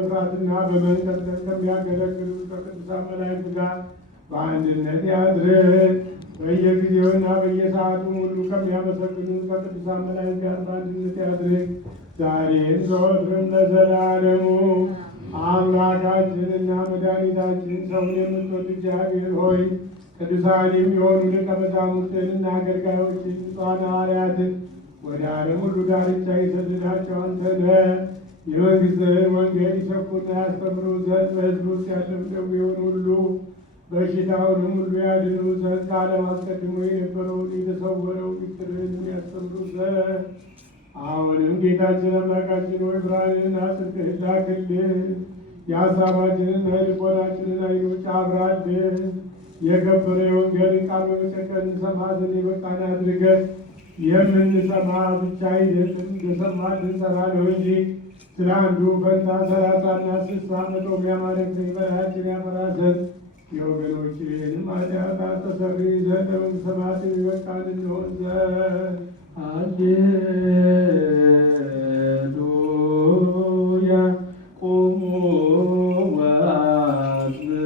በፍራትና በመንቀጥቀጥ ከሚያገለግሉ ከቅዱሳን መላእክት ጋር በአንድነት ያድር። በየጊዜውና በየሰዓቱ ሁሉ ከሚያመሰግኑ ከቅዱሳን መላእክት ጋር በአንድነት ያድር። ዛሬም ዘወትርም ለዘላለሙ። አምላካችንና መድኃኒታችን ሰውን የምትወድ እግዚአብሔር ሆይ ቅዱሳን የሚሆኑ ደቀ መዛሙርትህንና አገልጋዮችን ንጹሐን ሐዋርያትን ወደ ዓለም ሁሉ ዳርቻ የሰደዳቸው አንተ ነህ። የመንግሥትህን ወንጌል ይሰብኩና ያስተምሩ ዘንድ በሕዝብ ውስጥ ያለው ደዌውን ሁሉ በሽታውንም ሁሉ ያድኑ ዘንድ ከዓለም አስቀድሞ የነበረውን የተሰወረው ምስጢርህን ያስተምሩ ዘንድ አሁንም ጌታችን አምላካችን ሆይ ብርሃንንና ጽድቅህን ላክልን። የሐሳባችንን የልቦናችንን ዓይኖች አብራልን። የከበረ የወንጌልን ቃል በመጨከን እንሰማ ዘንድ የበቃን አድርገን የምንሰማ ብቻ አይደለም እንደሰማን ልንሰራ ነው እንጂ ስለ አንዱ ፈንታ 30ና 60 መቶ ያማረክ በላያችን ያፈራ ዘንድ የወገኖችንም ኃጢአት አስተሰርይ ዘንድ ለመንግሥተ ሰማያት የበቃን እንሆን ዘንድ ሃሌሉያ። ቁሙ ወአጽብዑ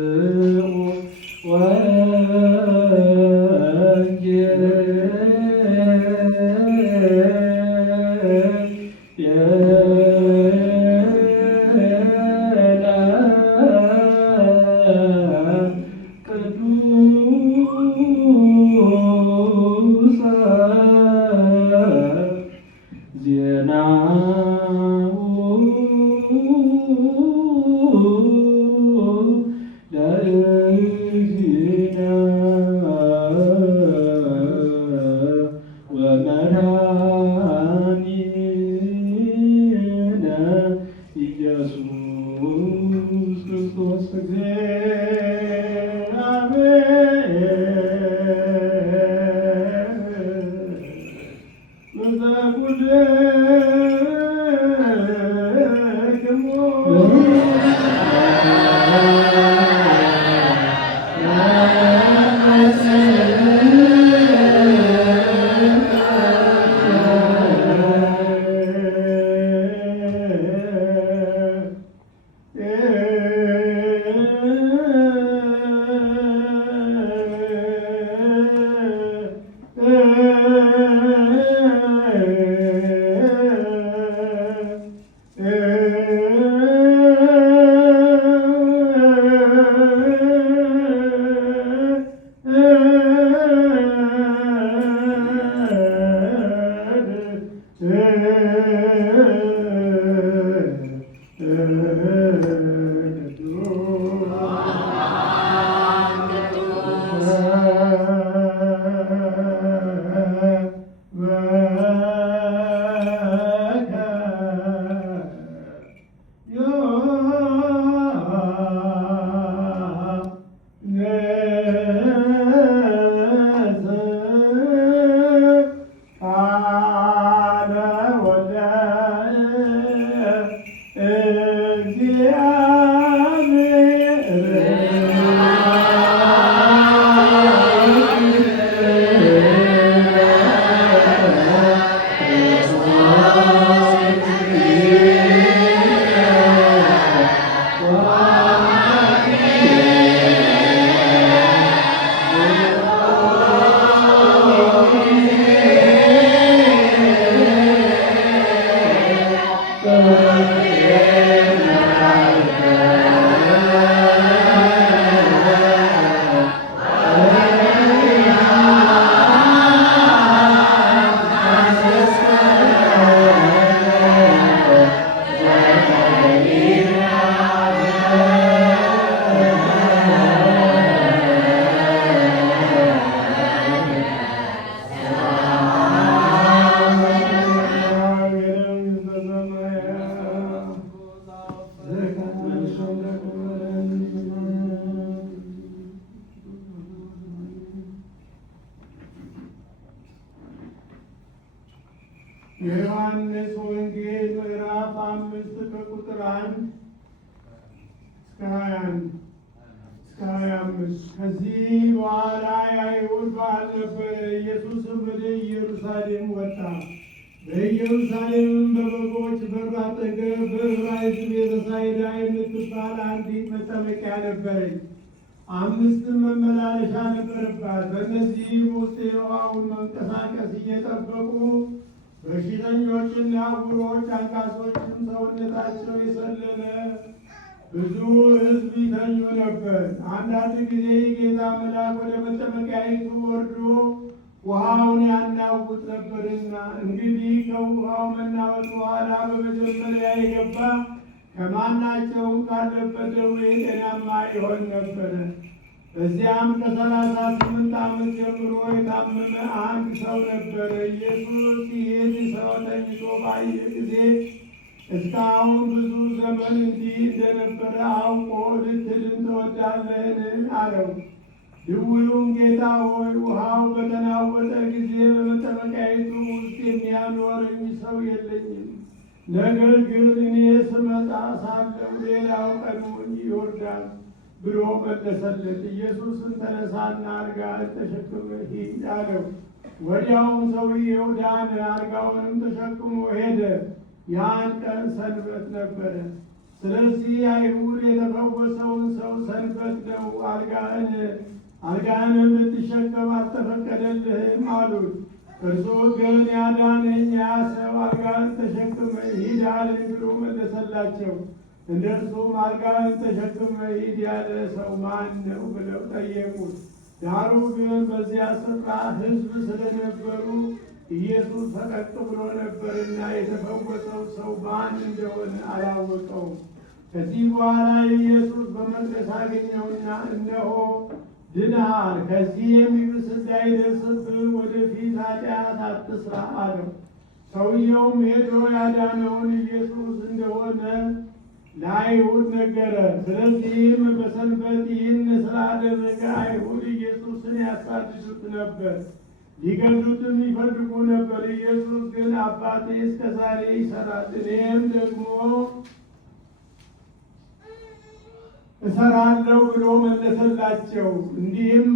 የዮሐንስ ወንጌል ምዕራፍ 5 ከቁጥር 1 እስከ 21 እስከ 25። ከዚህ በኋላ የአይሁድ በዓል ነበረ። ኢየሱስም ወደ ኢየሩሳሌም ወጣ። በኢየሩሳሌምም በበጎች በር አጠገብ በዕብራይስጥ ቤተሳይዳ የምትባል አንዲት መጠመቂያ ነበረች። 5 መመላለሻ ነበረባት። በእነዚህም ውስጥ የውሃውን መንቀሳቀስ እየጠበቁ በሽተኞችና ዕውሮች፣ አንካሶችም ሰውነታቸው የሰለለ ብዙ ሕዝብ ይተኙ ነበር። አንዳንድ ጊዜ የጌታ መልአክ ወደ መጠመቂያይቱ ወርዶ ውሃውን ያናውጥ ነበርና፣ እንግዲህ ከውሃው መናወጥ በኋላ በመጀመሪያ የገባ ከማናቸውም ካለበት ደዌ ጤናማ ይሆን ነበረ። በዚያም ከ38 ዓመት ጀምሮ የታመመ አንድ ሰው ነበረ። ኢየሱስ ይህን ሰው ተኝቶ ባየ ጊዜ እስካሁን ብዙ ዘመን እንዲህ እንደነበረ አውቆ ልትድን ትወዳለህን? አለው። ድውዩም ጌታ ሆይ ውሃው በተናወጠ ጊዜ በመጠመቂያይቱ ውስጥ የሚያኖረኝ ሰው የለኝም፣ ነገር ግን እኔ ስመጣ ሳለሁ ሌላው ቀድሞኝ ይወርዳል ብሎ መለሰለት። ኢየሱስን ተነሳና አልጋህን ተሸክመህ ሂድ አለው። ወዲያውም ሰውዬው ዳነ፣ አልጋውንም ተሸክሞ ሄደ። ያን ቀን ሰንበት ነበረ። ስለዚህ አይሁድ የተፈወሰውን ሰው ሰንበት ነው፣ አልጋህን ልትሸከም አልተፈቀደልህም አሉት። እርሱ ግን ያዳነኝ ያ ሰው አልጋህን ተሸክመ ሂድ አለኝ ብሎ መለሰላቸው። እነርሱም አልጋህን ተሸክመ ሂድ ያለ ሰው ማን ነው ብለው ጠየቁት። ዳሩ ግን በዚያ ስፍራ ሕዝብ ስለነበሩ ኢየሱስ ፈቀቅ ብሎ ነበርና የተፈወሰው ሰው ማን እንደሆነ አላወቀውም። ከዚህ በኋላ ኢየሱስ በመቅደስ አገኘውና እነሆ ድነሃል፣ ከዚህ የሚብስ እንዳይደርስብህ ወደፊት ኃጢአት አትስራ አለው። ሰውየውም ሄዶ ያዳነውን ኢየሱስ እንደሆነ ለአይሁድ ነገረ። ስለዚህም በሰንበት ይህን ስላደረገ አይሁድ ኢየሱስን ያሳድዱት ነበር፣ ሊገድሉትም ይፈልጉ ነበር። ኢየሱስ ግን አባቴ እስከ ዛሬ ይሰራል፣ እኔም ደግሞ እሰራለሁ ብሎ መለሰላቸው። እንዲህም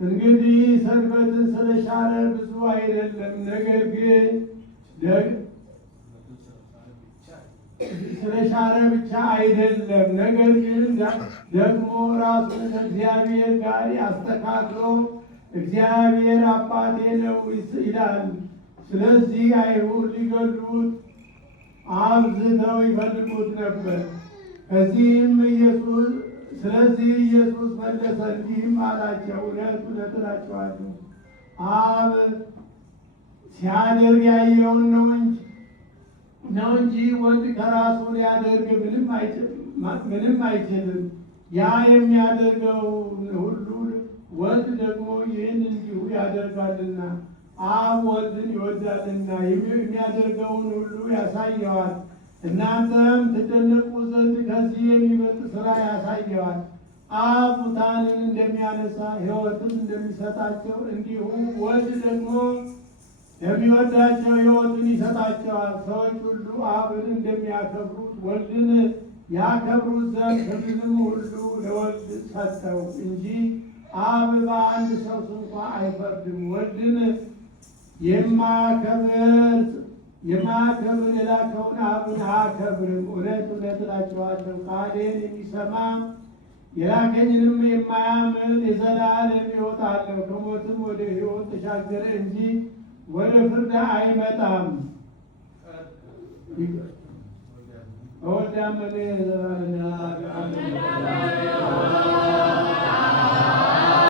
እንግዲህ ሰንበትን ስለሻረ ብዙ አይደለም፣ ነገር ግን ስለሻረ ብቻ አይደለም፣ ነገር ግን ደግሞ ራሱን ከእግዚአብሔር ጋር ያስተካክሎ እግዚአብሔር አባቴ ነው ይላል። ስለዚህ አይሁድ ሊገድሉት አብዝተው ይፈልጉት ነበር። ስለዚህ ኢየሱስ መለሰ እንዲህም አላቸው፣ እውነት እውነት እላችኋለሁ አብ ሲያደርግ ያየውን ነው እንጂ ወንድ ከራሱ ሊያደርግ ምንም አይችልም። ያ የሚያደርገውን ሁሉ ወንድ ደግሞ ይህን እንዲሁ ያደርጋልና አብ ወልድን ይወዳልና የሚያደርገውን ሁሉ ያሳየዋል። እናንተም ትደነቁ ዘንድ ከዚህ የሚበልጥ ሥራ ያሳየዋል። አብ ሙታንን እንደሚያነሳ ሕይወትም እንደሚሰጣቸው እንዲሁ ወልድ ደግሞ ለሚወዳቸው ሕይወትን ይሰጣቸዋል። ሰዎች ሁሉ አብን እንደሚያከብሩት ወልድን ያከብሩት ዘንድ ክብርንም ሁሉ ለወልድ ሰጠው እንጂ አብ በአንድ ሰው ስንኳ አይፈርድም። ወልድን የማያከብር የላከውን አብን አያከብርም። እውነት እውነት እላችኋለሁ ቃሌን የሚሰማ የላከኝንም የማያምን የዘላለም ሕይወት አለው፣ ከሞትም ወደ ሕይወት ተሻገረ እንጂ ወደ ፍርድ አይመጣም። በወልድ ያመነ የዘላለም